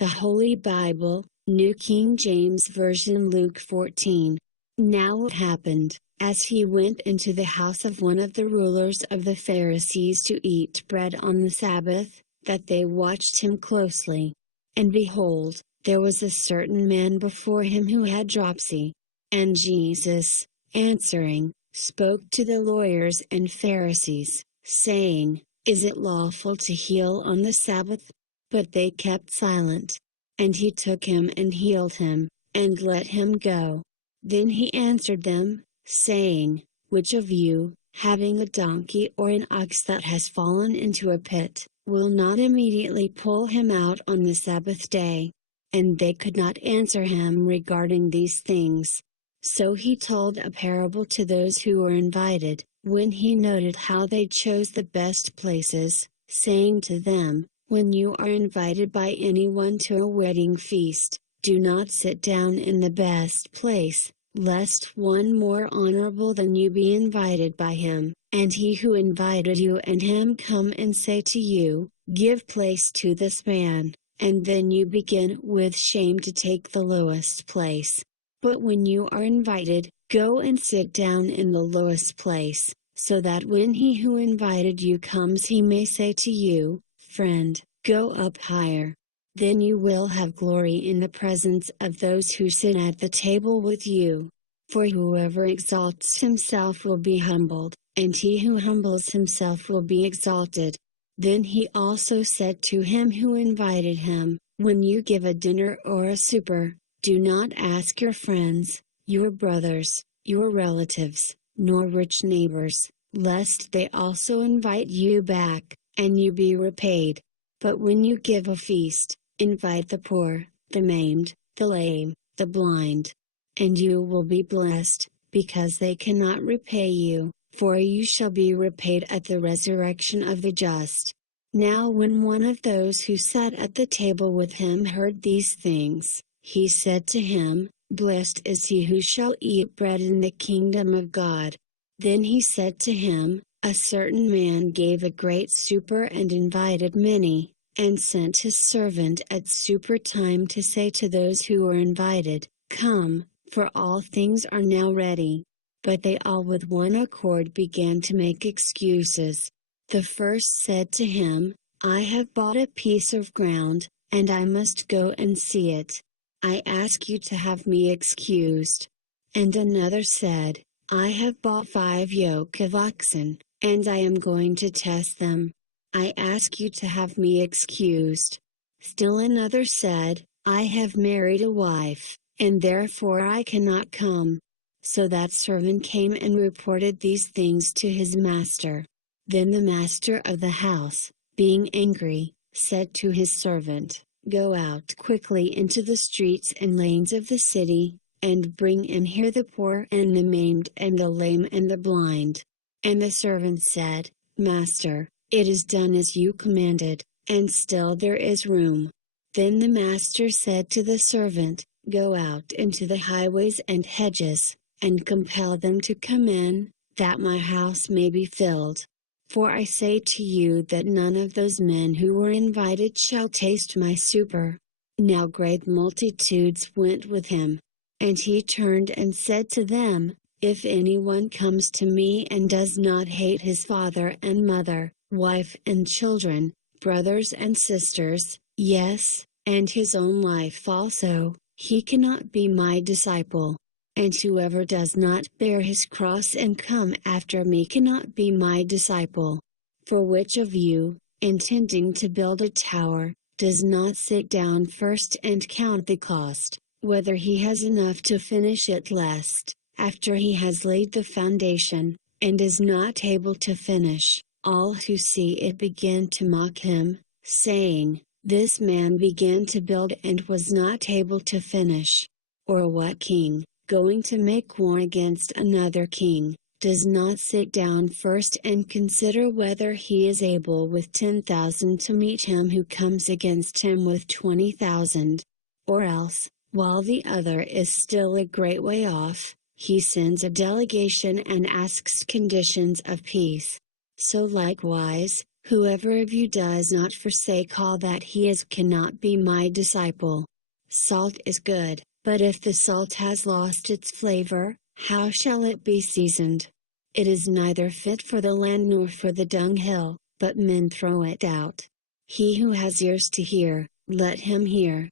The Holy Bible, New King James Version, Luke 14. Now it happened, as he went into the house of one of the rulers of the Pharisees to eat bread on the Sabbath, that they watched him closely. And behold, there was a certain man before him who had dropsy. And Jesus, answering, spoke to the lawyers and Pharisees, saying, Is it lawful to heal on the Sabbath? But they kept silent. And he took him and healed him, and let him go. Then he answered them, saying, Which of you, having a donkey or an ox that has fallen into a pit, will not immediately pull him out on the Sabbath day? And they could not answer him regarding these things. So he told a parable to those who were invited, when he noted how they chose the best places, saying to them, When you are invited by anyone to a wedding feast, do not sit down in the best place, lest one more honorable than you be invited by him, and he who invited you and him come and say to you, Give place to this man, and then you begin with shame to take the lowest place. But when you are invited, go and sit down in the lowest place, so that when he who invited you comes he may say to you, Friend, go up higher. Then you will have glory in the presence of those who sit at the table with you. For whoever exalts himself will be humbled, and he who humbles himself will be exalted. Then he also said to him who invited him, When you give a dinner or a supper, do not ask your friends, your brothers, your relatives, nor rich neighbors, lest they also invite you back, and you be repaid. But when you give a feast, invite the poor, the maimed, the lame, the blind. And you will be blessed, because they cannot repay you, for you shall be repaid at the resurrection of the just. Now when one of those who sat at the table with him heard these things, he said to him, Blessed is he who shall eat bread in the kingdom of God. Then he said to him, A certain man gave a great supper and invited many, and sent his servant at supper time to say to those who were invited, Come, for all things are now ready. But they all with one accord began to make excuses. The first said to him, I have bought a piece of ground, and I must go and see it. I ask you to have me excused. And another said, I have bought 5 yoke of oxen, and I am going to test them. I ask you to have me excused. Still another said, I have married a wife, and therefore I cannot come. So that servant came and reported these things to his master. Then the master of the house, being angry, said to his servant, Go out quickly into the streets and lanes of the city, and bring in here the poor and the maimed and the lame and the blind. And the servant said, Master, it is done as you commanded, and still there is room. Then the master said to the servant, Go out into the highways and hedges, and compel them to come in, that my house may be filled. For I say to you that none of those men who were invited shall taste my supper. Now great multitudes went with him. And he turned and said to them, If anyone comes to me and does not hate his father and mother, wife and children, brothers and sisters, yes, and his own life also, he cannot be my disciple. And whoever does not bear his cross and come after me cannot be my disciple. For which of you, intending to build a tower, does not sit down first and count the cost, whether he has enough to finish it, lest, after he has laid the foundation, and is not able to finish, all who see it begin to mock him, saying, This man began to build and was not able to finish? Or what king, going to make war against another king, does not sit down first and consider whether he is able with 10,000 to meet him who comes against him with 20,000? Or else, while the other is still a great way off, he sends a delegation and asks conditions of peace. So likewise, Whoever of you does not forsake all that he is cannot be my disciple. Salt is good, but if the salt has lost its flavor, how shall it be seasoned? It is neither fit for the land nor for the dunghill, but men throw it out. He who has ears to hear, let him hear.